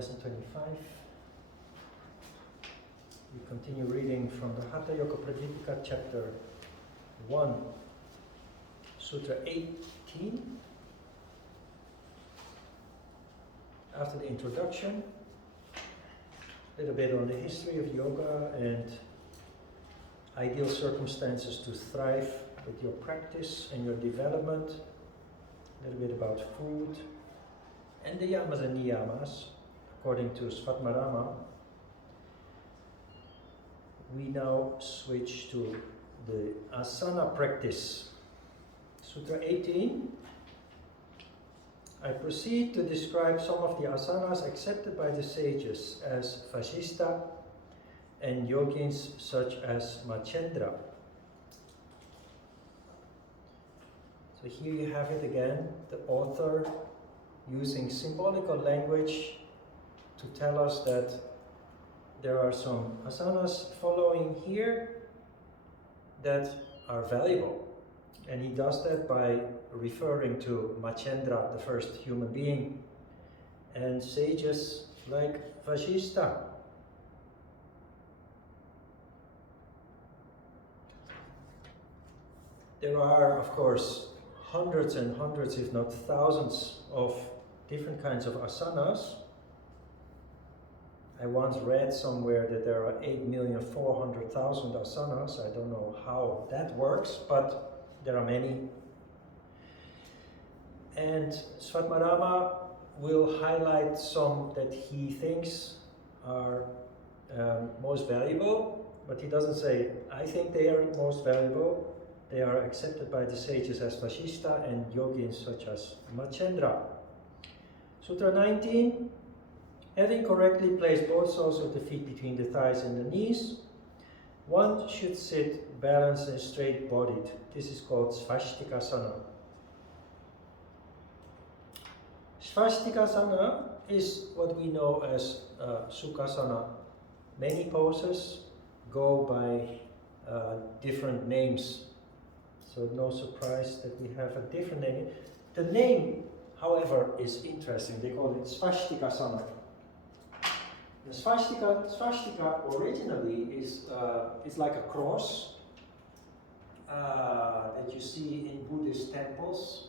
lesson 25. We continue reading from the Hatha Yoga Pradipika, chapter 1, Sutra 18. After the introduction, a little bit on the history of yoga and ideal circumstances to thrive with your practice and your development, a little bit about food, and the yamas and niyamas, according to Svatmarama. We now switch to the Asana practice. Sutra 18. I proceed to describe some of the asanas accepted by the sages as Vasistha and yogins such as Machendra. So here you have it again, the author using symbolical language to tell us that there are some asanas following here that are valuable. And he does that by referring to Machendra, the first human being, and sages like Vasistha. There are, of course, hundreds and hundreds, if not thousands, of different kinds of asanas. I once read somewhere that there are 8,400,000 asanas. I don't know how that works, but there are many. And Svatmarama will highlight some that he thinks are most valuable, but he doesn't say, I think they are most valuable. They are accepted by the sages as Vasistha and yogins such as Machendra. Sutra 19. Having correctly placed both soles of the feet between the thighs and the knees, one should sit balanced and straight-bodied. This is called Svastikasana. Svastikasana is what we know as Sukhasana. Many poses go by different names, so no surprise that we have a different name. The name, however, is interesting. They call it Svastikasana. The swastika originally is like a cross that you see in Buddhist temples.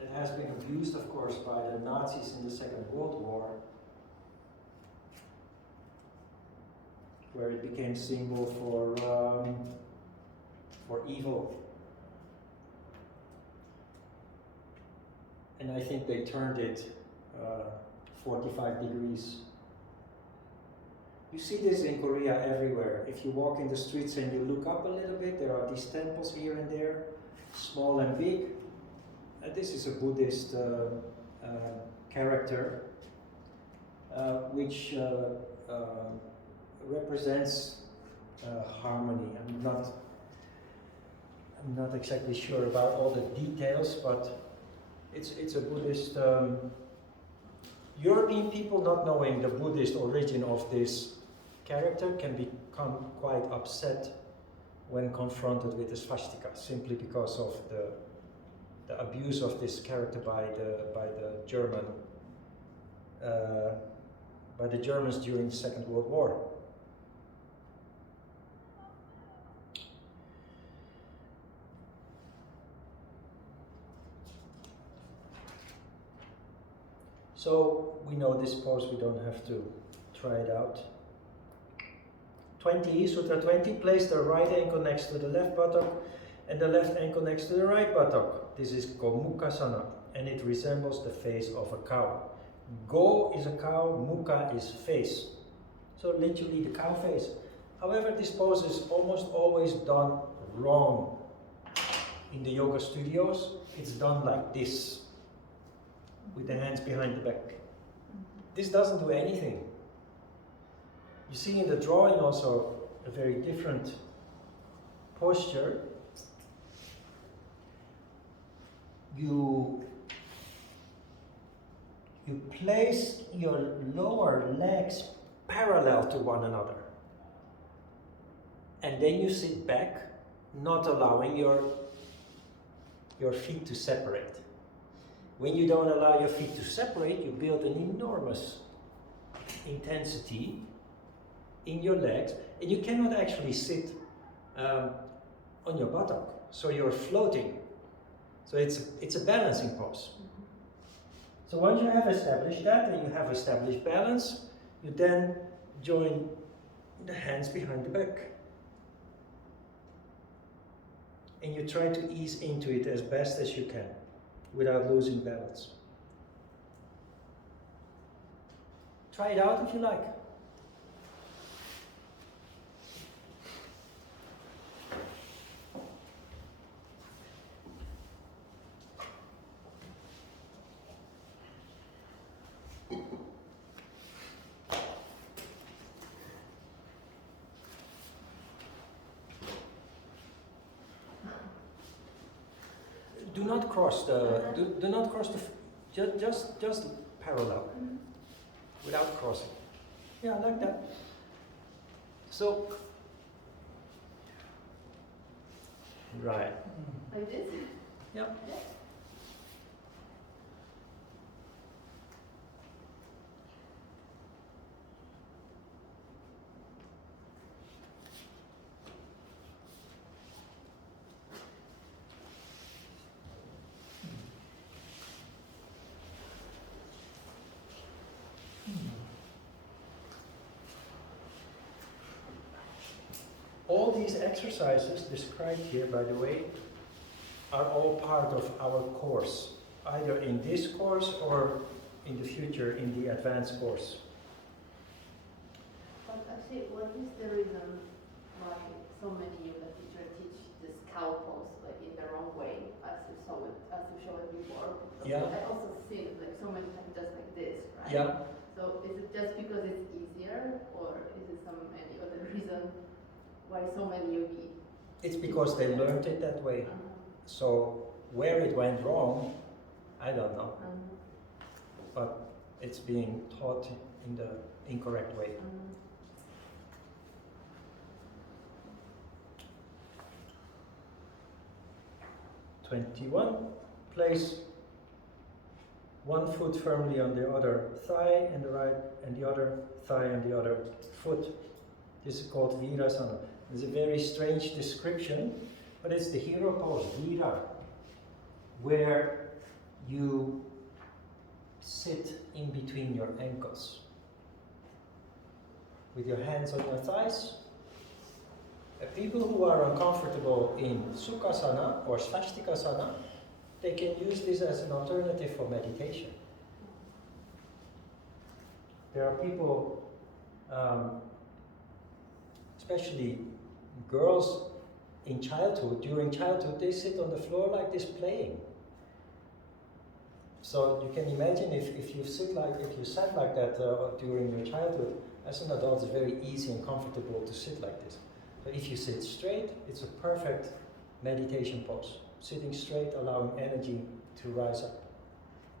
It has been abused, of course, by the Nazis in the Second World War, where it became symbol for evil. And I think they turned it 45 degrees. You see this in Korea everywhere. If you walk in the streets and you look up a little bit, there are these temples here and there, small and big. This is a Buddhist character which represents harmony. I'm not exactly sure about all the details, but it's a Buddhist. European people, not knowing the Buddhist origin of this character, can become quite upset when confronted with the swastika, simply because of the abuse of this character by the Germans during the Second World War. So we know this pose, we don't have to try it out. 20, Sutra 20, place the right ankle next to the left buttock and the left ankle next to the right buttock. This is called Mukasana, and it resembles the face of a cow. Go is a cow, Mukha is face. So literally the cow face. However, this pose is almost always done wrong. In the yoga studios, it's done like this, with the hands behind the back. This doesn't do anything. You see in the drawing also a very different posture. You place your lower legs parallel to one another. And then you sit back, not allowing your feet to separate. When you don't allow your feet to separate, you build an enormous intensity in your legs, and you cannot actually sit on your buttock, so you're floating. So it's a balancing pose. So once you have established that, and you have established balance, you then join the hands behind the back. And you try to ease into it as best as you can, without losing balance. Try it out if you like. Do not cross just parallel, without crossing. Yeah, like that. So, right. Like this? Yeah. All these exercises described here, by the way, are all part of our course, either in this course or in the future in the advanced course. But actually, what is the reason why so many yoga teachers teach this cow pose like in the wrong way, as you showed it before? Yeah. I also see it like so many times just like this, right? Yeah. So is it just because it's easier, or is it any other reason why so many yogi? It's because they learned it that way. So where it went wrong, I don't know. But it's being taught in the incorrect way. 21. Place one foot firmly on the other thigh and the other thigh and the other foot. This is called Veerasana. It's a very strange description, but it's the hero pose, Veera, where you sit in between your ankles with your hands on your thighs. People who are uncomfortable in Sukhasana or Svastikasana, they can use this as an alternative for meditation. There are people, especially girls in childhood, during childhood, they sit on the floor like this playing. So you can imagine if you sat like that during your childhood, as an adult it's very easy and comfortable to sit like this. But if you sit straight, it's a perfect meditation pose. Sitting straight, allowing energy to rise up.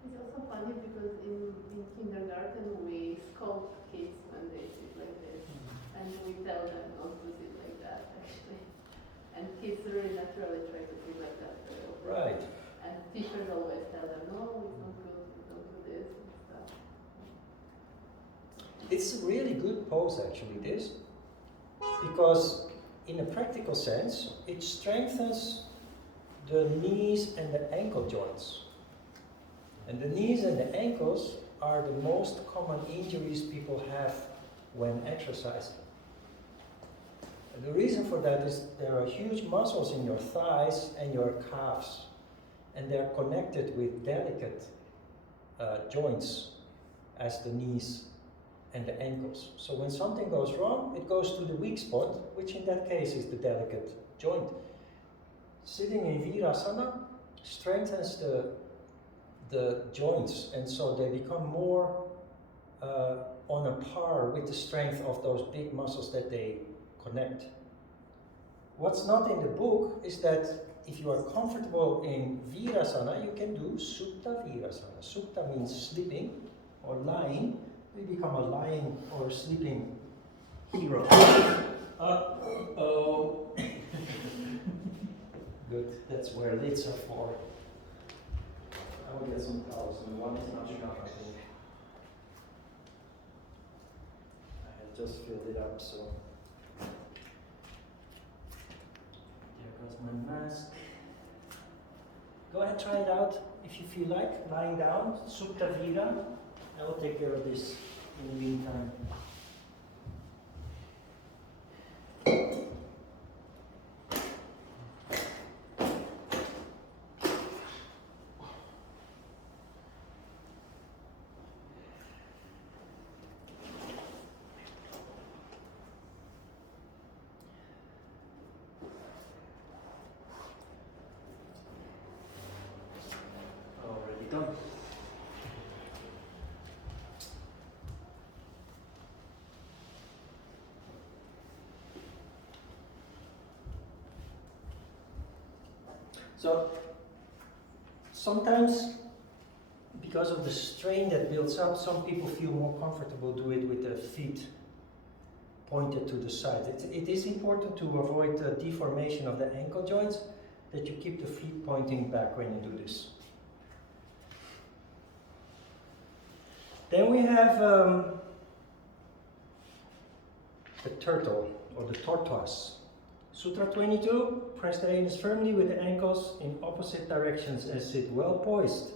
It's also funny because in kindergarten we scold kids when they sit like this, and we tell them not to sit like that actually. And kids really naturally try to sit like that very often. Right. And teachers always tell them, no, it's not good, don't do this and stuff. It's a really good pose actually, this, because in a practical sense, it strengthens the knees and the ankle joints. And the knees and the ankles are the most common injuries people have when exercising. And the reason for that is there are huge muscles in your thighs and your calves, and they're connected with delicate joints as the knees and the ankles. So when something goes wrong, it goes to the weak spot, which in that case is the delicate joint. Sitting in Veerasana strengthens the joints, and so they become more on a par with the strength of those big muscles that they connect. What's not in the book is that if you are comfortable in Veerasana, you can do Supta Veerasana. Supta means sleeping or lying. We become a lying or sleeping hero. Uh-oh. Good, that's where lids are for. I will get some towels, and one is not enough, I think. I have just filled it up, so. There goes my mask. Go ahead, try it out if you feel like, lying down, Supta Vira. I will take care of this in the meantime. Already done. So sometimes, because of the strain that builds up, some people feel more comfortable do it with the feet pointed to the side. It is important to avoid the deformation of the ankle joints, that you keep the feet pointing back when you do this. Then we have the turtle or the tortoise. Sutra 22, press the anus firmly with the ankles in opposite directions and sit well poised.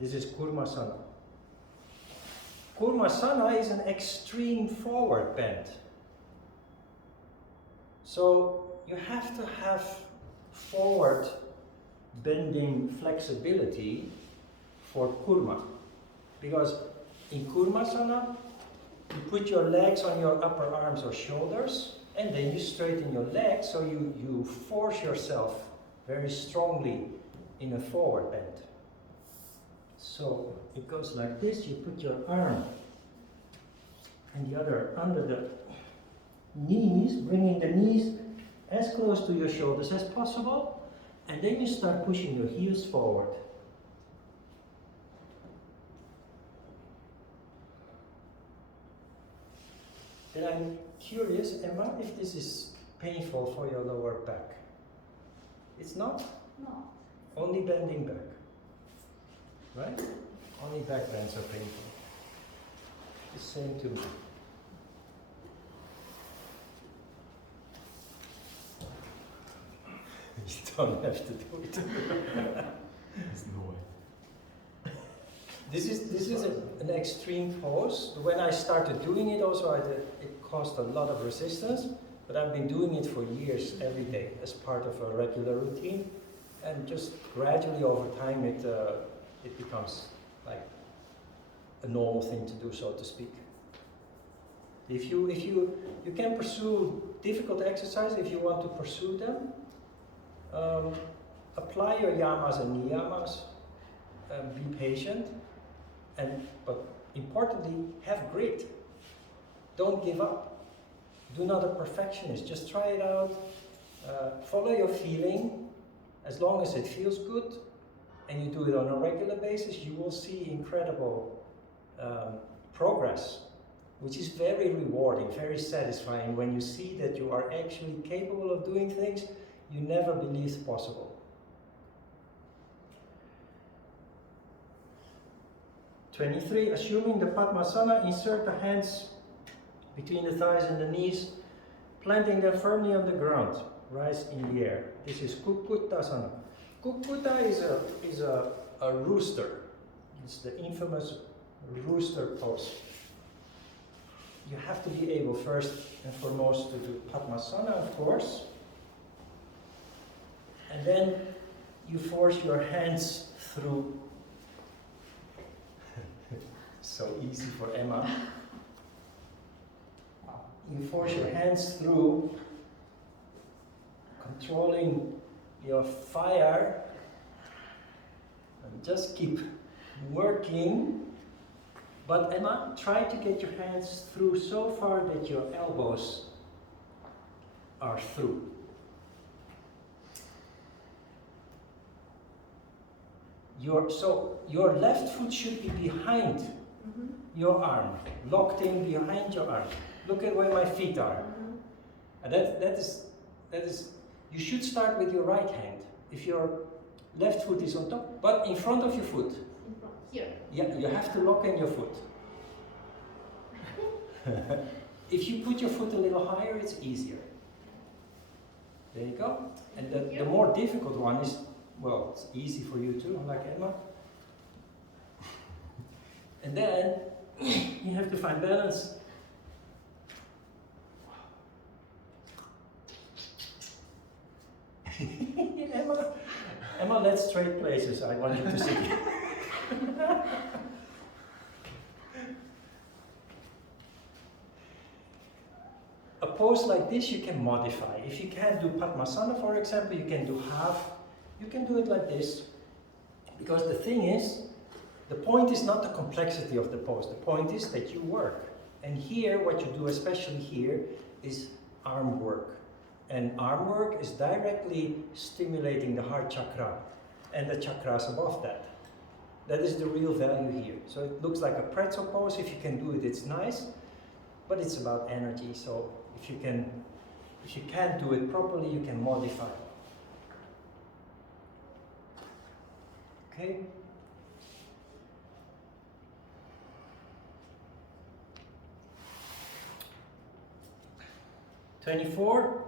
This is Kurmasana. Kurmasana is an extreme forward bend. So you have to have forward bending flexibility for Kurma. Because in Kurmasana, you put your legs on your upper arms or shoulders, and then you straighten your legs, so you force yourself very strongly in a forward bend. So it goes like this, you put your arm and the other under the knees, bringing the knees as close to your shoulders as possible, and then you start pushing your heels forward. Then I'm curious, Emma, if this is painful for your lower back. It's not? No. Only bending back. Right? Only back bends are painful. The same to me. You don't have to do it. There's no way. This is an extreme pose. When I started doing it also, it caused a lot of resistance, but I've been doing it for years, every day, as part of a regular routine, and just gradually over time it becomes like a normal thing to do, so to speak. If you can pursue difficult exercise, if you want to pursue them, apply your yamas and niyamas, be patient, but importantly, have grit. Don't give up. Do not a perfectionist. Just try it out. Follow your feeling. As long as it feels good, and you do it on a regular basis, you will see incredible progress, which is very rewarding, very satisfying when you see that you are actually capable of doing things you never believed possible. '23, assuming the Padmasana, insert the hands between the thighs and the knees, planting them firmly on the ground. Rise in the air. This is Kukkutasana. Kukkuta is a rooster. It's the infamous rooster pose. You have to be able first and foremost to do Padmasana, of course. And then you force your hands through. So easy for Emma. You force your hands through, controlling your fire, and just keep working. But Emma, try to get your hands through so far that your elbows are through. Your left foot should be behind your arm, locked in behind your arm. Look at where my feet are. And that is. You should start with your right hand. If your Left foot is on top, but in front of your foot. In front, here. Yeah, you have to lock in your foot. If you put your foot a little higher, it's easier. There you go. And the more difficult one is, well, it's easy for you too, like Emma. And then you have to find balance. Emma, let's trade places. I want you to see. A pose like this you can modify. If you can't do Padmasana, for example, you can do half. You can do it like this. Because the thing is, the point is not the complexity of the pose. The point is that you work. And here, what you do, especially here, is arm work. And arm work is directly stimulating the heart chakra and the chakras above that. That is the real value here. So it looks like a pretzel pose. If you can do it, it's nice. But it's about energy. So if you can't do it properly, you can modify it. Okay? '24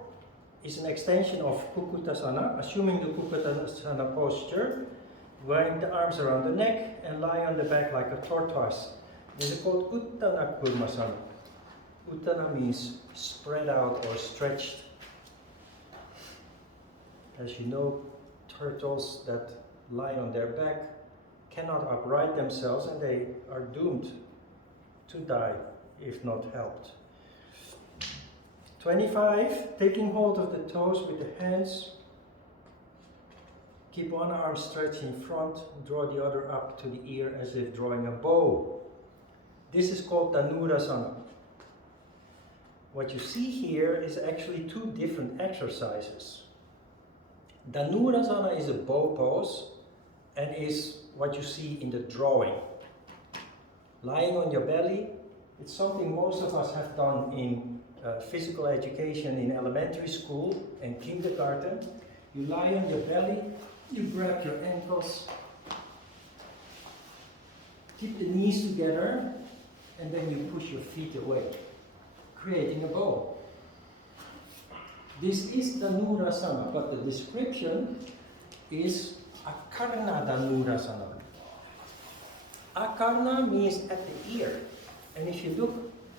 is an extension of Kukuttasana, assuming the Kukuttasana posture, wearing the arms around the neck and lie on the back like a tortoise. This is called Uttana Kurmasana. Uttana means spread out or stretched. As you know, turtles that lie on their back cannot upright themselves and they are doomed to die if not helped. 25, taking hold of the toes with the hands. Keep one arm stretched in front, draw the other up to the ear as if drawing a bow. This is called Tanurasana. What you see here is actually two different exercises. Tanurasana is a bow pose and is what you see in the drawing. Lying on your belly, it's something most of us have done in physical education in elementary school and kindergarten. You lie on your belly, you grab your ankles, keep the knees together, and then you push your feet away, creating a bow. This is Tanurasana, but the description is Akarna Tanurasana. Akarna means at the ear, and if you look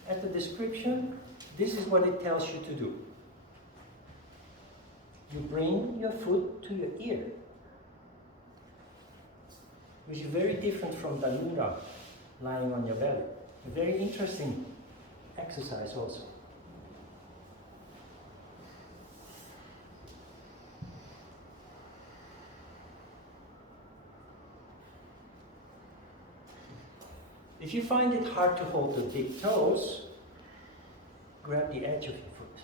at the description, this is what it tells you to do. You bring your foot to your ear, which is very different from Tanura, lying on your belly. A very interesting exercise also. If you find it hard to hold the big toes, grab the edge of your foot.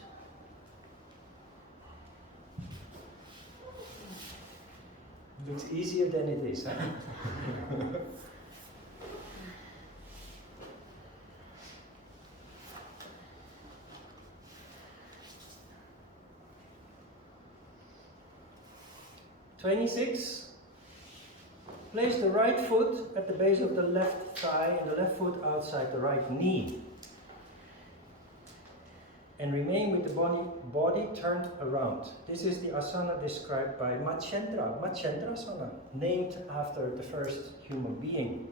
Looks easier than it is. Huh? '26. Place the right foot at the base of the left thigh and the left foot outside the right knee. And remain with the body turned around. This is the asana described by Matsyendrasana, named after the first human being.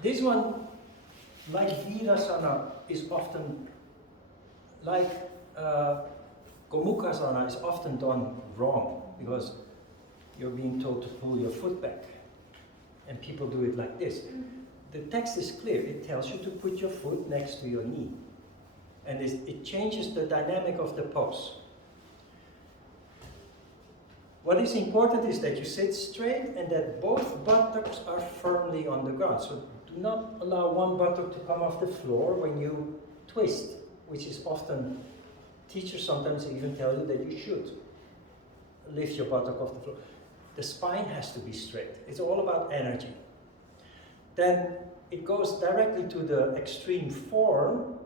This one, like Veerasana, is often, like Mukasana, is often done wrong, because you're being told to pull your foot back. And people do it like this. The text is clear. It tells you to put your foot next to your knee. And it changes the dynamic of the pose. What is important is that you sit straight and that both buttocks are firmly on the ground. So do not allow one buttock to come off the floor when you twist, which is often, teachers sometimes even tell you that you should lift your buttock off the floor. The spine has to be straight. It's all about energy. Then it goes directly to the extreme form,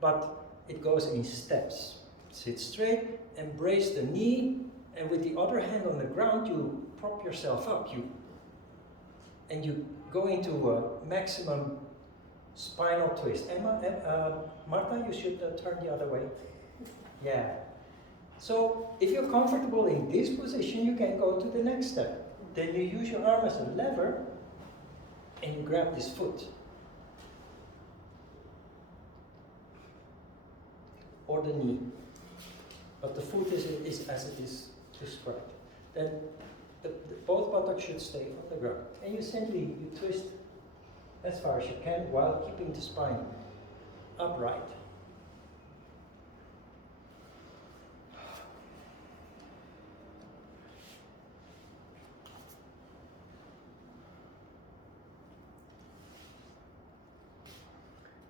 but it goes in steps. Sit straight, embrace the knee, And with the other hand on the ground, you prop yourself up. And you go into a maximum spinal twist. Martha, you should turn the other way. Yeah. So if you're comfortable in this position, you can go to the next step. Then you use your arm as a lever and you grab this foot. Or the knee. But the foot is as it is described. Then both buttocks should stay on the ground. And you simply twist as far as you can while keeping the spine upright.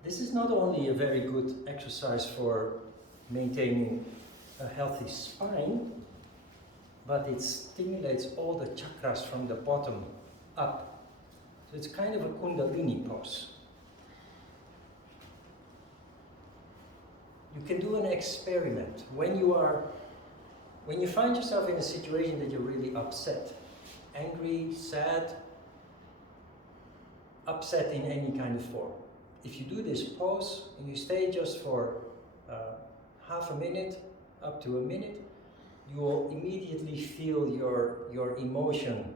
This is not only a very good exercise for maintaining a healthy spine, but it stimulates all the chakras from the bottom up. So it's kind of a Kundalini pose. You can do an experiment. When you find yourself in a situation that you're really upset, angry, sad, upset in any kind of form. If you do this pose and you stay just for half a minute, up to a minute, you will immediately feel your emotion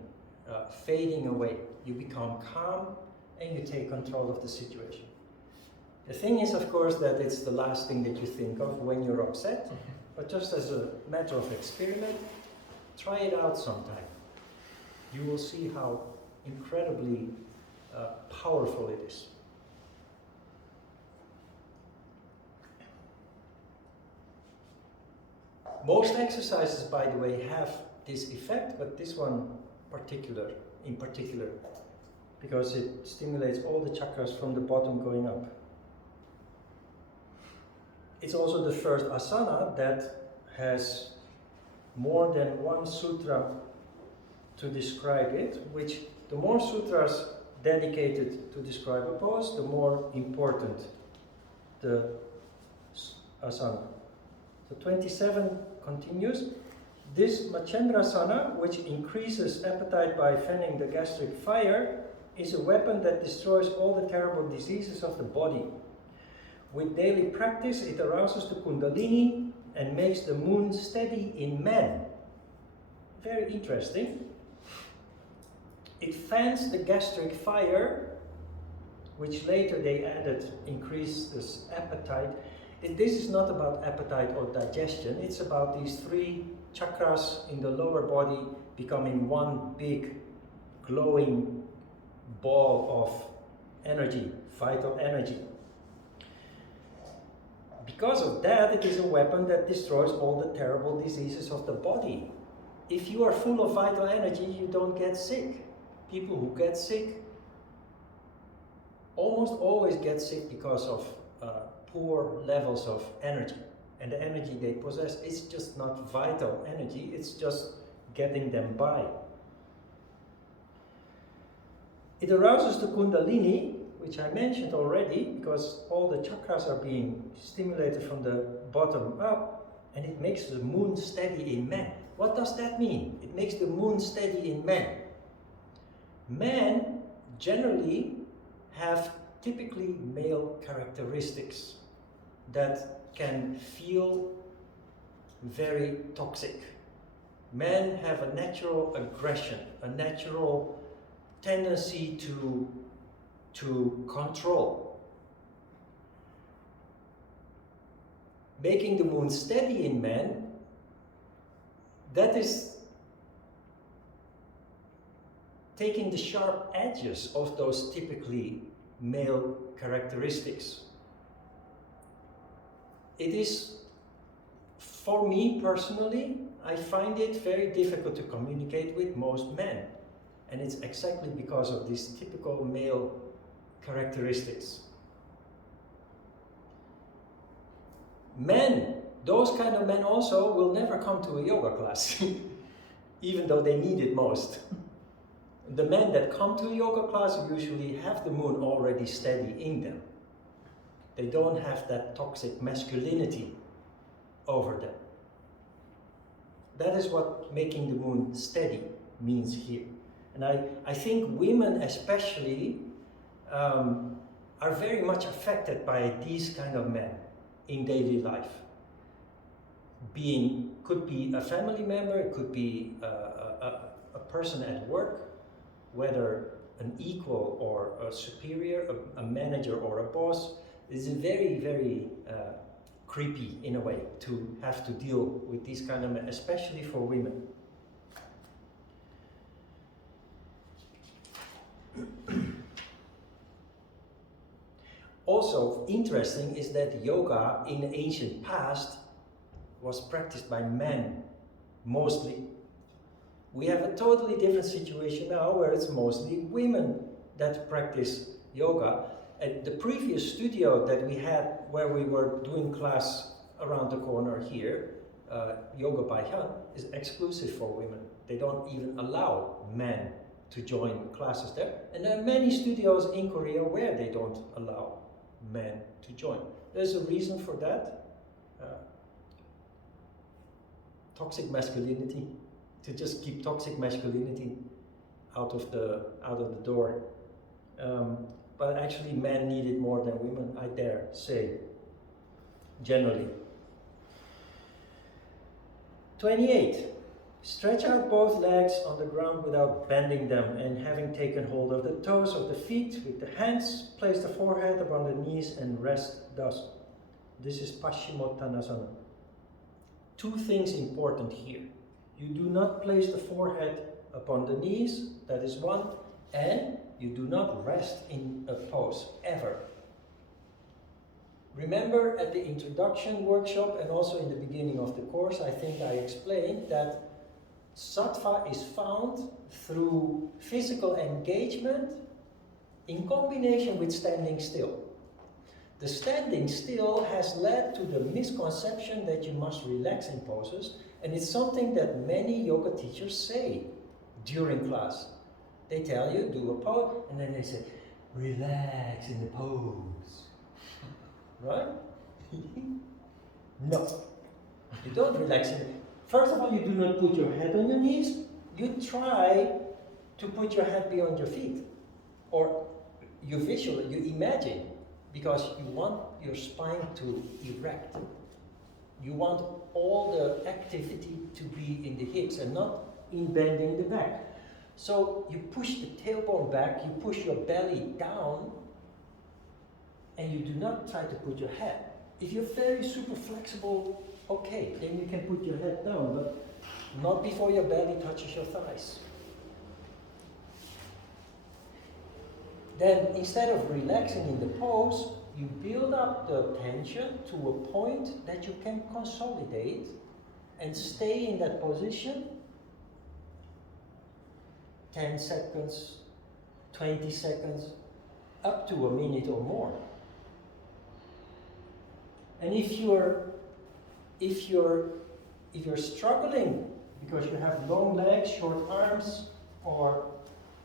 fading away. You become calm and you take control of the situation. The thing is, of course, that it's the last thing that you think of when you're upset, but just as a matter of experiment, try it out sometime. You will see how incredibly powerful it is. Most exercises, by the way, have this effect, but this one in particular, because it stimulates all the chakras from the bottom going up. It's also the first asana that has more than one sutra to describe it, which the more sutras dedicated to describe a pose, the more important the asana. So 27 continues. This Machendrasana, which increases appetite by fanning the gastric fire, is a weapon that destroys all the terrible diseases of the body. With daily practice, it arouses the Kundalini and makes the moon steady in men. Very interesting. It fans the gastric fire, which later they added increases appetite. This is not about appetite or digestion, it's about these three chakras in the lower body becoming one big glowing ball of energy, vital energy. Because of that, it is a weapon that destroys all the terrible diseases of the body. If you are full of vital energy, you don't get sick. People who get sick almost always get sick because of poor levels of energy. And the energy they possess is just not vital energy, it's just getting them by. It arouses the Kundalini, which I mentioned already, because all the chakras are being stimulated from the bottom up, and it makes the moon steady in men. What does that mean? It makes the moon steady in men. Men generally have typically male characteristics that can feel very toxic. Men have a natural aggression, a natural tendency to control. Making the moon steady in men, that is taking the sharp edges of those typically male characteristics. It is, for me personally, I find it very difficult to communicate with most men. And it's exactly because of these typical male characteristics. Men, those kind of men also will never come to a yoga class, even though they need it most. The men that come to a yoga class usually have the moon already steady in them. They don't have that toxic masculinity over them. That is what making the moon steady means here. And I think women especially are very much affected by these kind of men in daily life. Could be a family member, it could be a person at work, whether an equal or a superior, a manager or a boss. It's very, very creepy in a way to have to deal with these kind of men, especially for women. Also interesting is that yoga in the ancient past was practiced by men, mostly. We have a totally different situation now where it's mostly women that practice yoga. At the previous studio that we had where we were doing class around the corner here, Yoga by Han, is exclusive for women. They don't even allow men to join classes there. And there are many studios in Korea where they don't allow men to join. There's a reason for that. Toxic masculinity, to just keep toxic masculinity out of the door. But actually men need it more than women, I dare say, generally. 28. Stretch out both legs on the ground without bending them, and having taken hold of the toes of the feet with the hands, place the forehead upon the knees and rest thus. This is Pashimottanasana. Two things important here. You do not place the forehead upon the knees, that is one, and you do not rest in a pose, ever. Remember at the introduction workshop and also in the beginning of the course, I think I explained that sattva is found through physical engagement in combination with standing still. The standing still has led to the misconception that you must relax in poses, and it's something that many yoga teachers say during class. They tell you, do a pose, and then they say, relax in the pose. Right? No. You don't relax in it. First of all, you do not put your head on your knees. You try to put your head beyond your feet. Or you imagine, because you want your spine to erect. You want all the activity to be in the hips and not in bending the back. So you push the tailbone back, you push your belly down, and you do not try to put your head. If you're very super flexible, okay, then you can put your head down, but not before your belly touches your thighs. Then instead of relaxing in the pose, you build up the tension to a point that you can consolidate and stay in that position 10 seconds, 20 seconds, up to a minute or more. And if you're struggling because you have long legs, short arms, or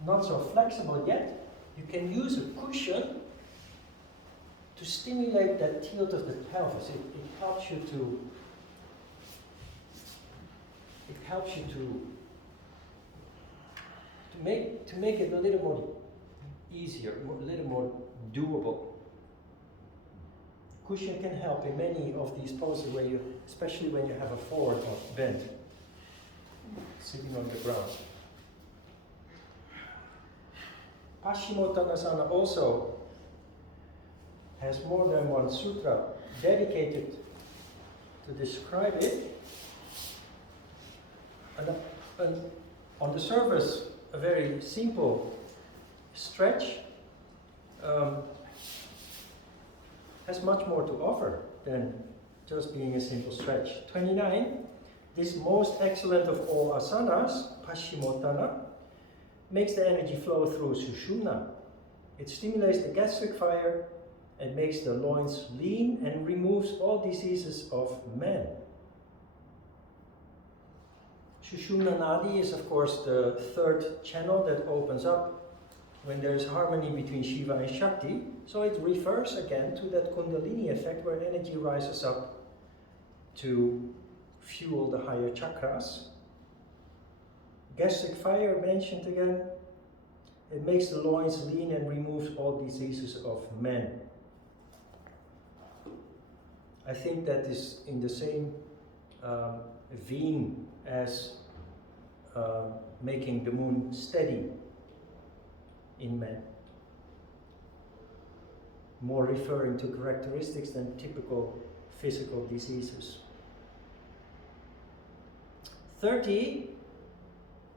not so flexible yet, you can use a cushion to stimulate that tilt of the pelvis. It helps you to make it a little more easier, a little more doable. Cushion can help in many of these poses where you, especially when you have a forward or bend, sitting on the ground. Pashimottanasana also has more than one sutra dedicated to describe it. And on the surface, a very simple stretch has much more to offer than just being a simple stretch. 29, this most excellent of all asanas, Pashimottana, makes the energy flow through Sushumna. It stimulates the gastric fire and makes the loins lean and removes all diseases of men. Sushumna Nadi is of course the third channel that opens up when there is harmony between Shiva and Shakti, so it refers again to that Kundalini effect where energy rises up to fuel the higher chakras. Gastric fire mentioned again. It makes the loins lean and removes all diseases of men. I think that is in the same vein as making the moon steady in men. More referring to characteristics than typical physical diseases. 30.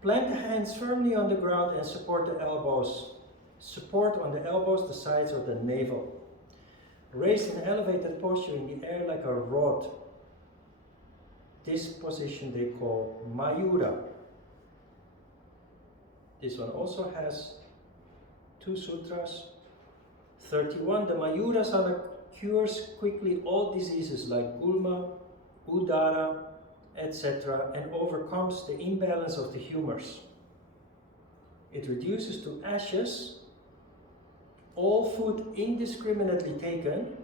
Plant the hands firmly on the ground and support the elbows. Support on the elbows, the sides of the navel. Raise an elevated posture in the air like a rod. This position they call Mayura. This one also has 2 sutras. 31. The Mayurasana cures quickly all diseases like gulma, udara, etc. and overcomes the imbalance of the humors. It reduces to ashes all food indiscriminately taken,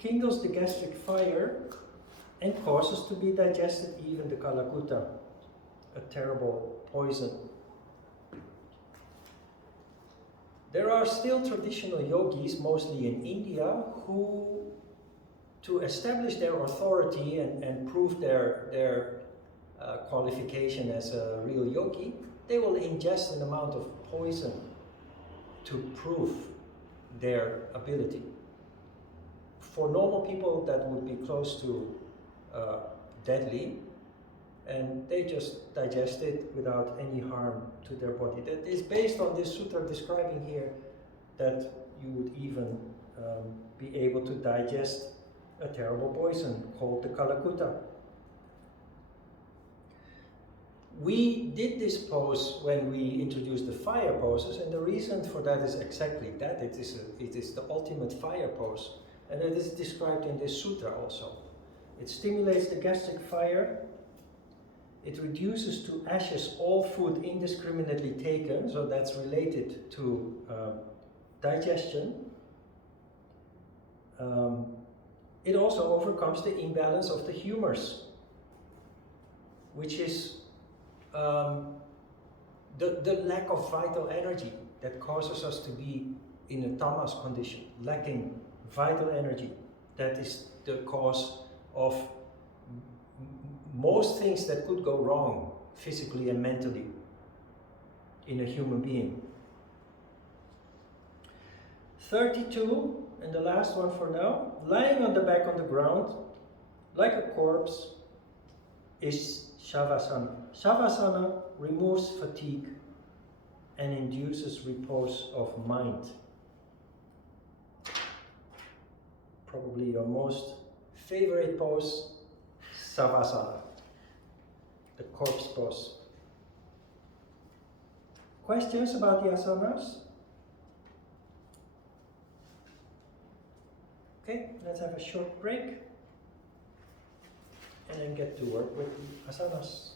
kindles the gastric fire, and causes to be digested even the kalakuta, a terrible poison. There are still traditional yogis, mostly in India, who, to establish their authority and prove their qualification as a real yogi, they will ingest an amount of poison to prove their ability. For normal people, that would be close to deadly, and they just digest it without any harm to their body. That is based on this sutra describing here that you would even be able to digest a terrible poison called the kalakuta. We did this pose when we introduced the fire poses, and the reason for that is exactly that. It is the ultimate fire pose, and it is described in this sutra also. It stimulates the gastric fire. It reduces to ashes all food indiscriminately taken, so that's related to digestion. It also overcomes the imbalance of the humors, which is the lack of vital energy that causes us to be in a tamas condition, lacking vital energy. That is the cause of most things that could go wrong physically and mentally in a human being. 32, and the last one for now, lying on the back on the ground like a corpse is Shavasana. Shavasana removes fatigue and induces repose of mind. Probably your most favorite pose, Shavasana, the corpse pose. Questions about the asanas? Okay, let's have a short break and then get to work with the asanas.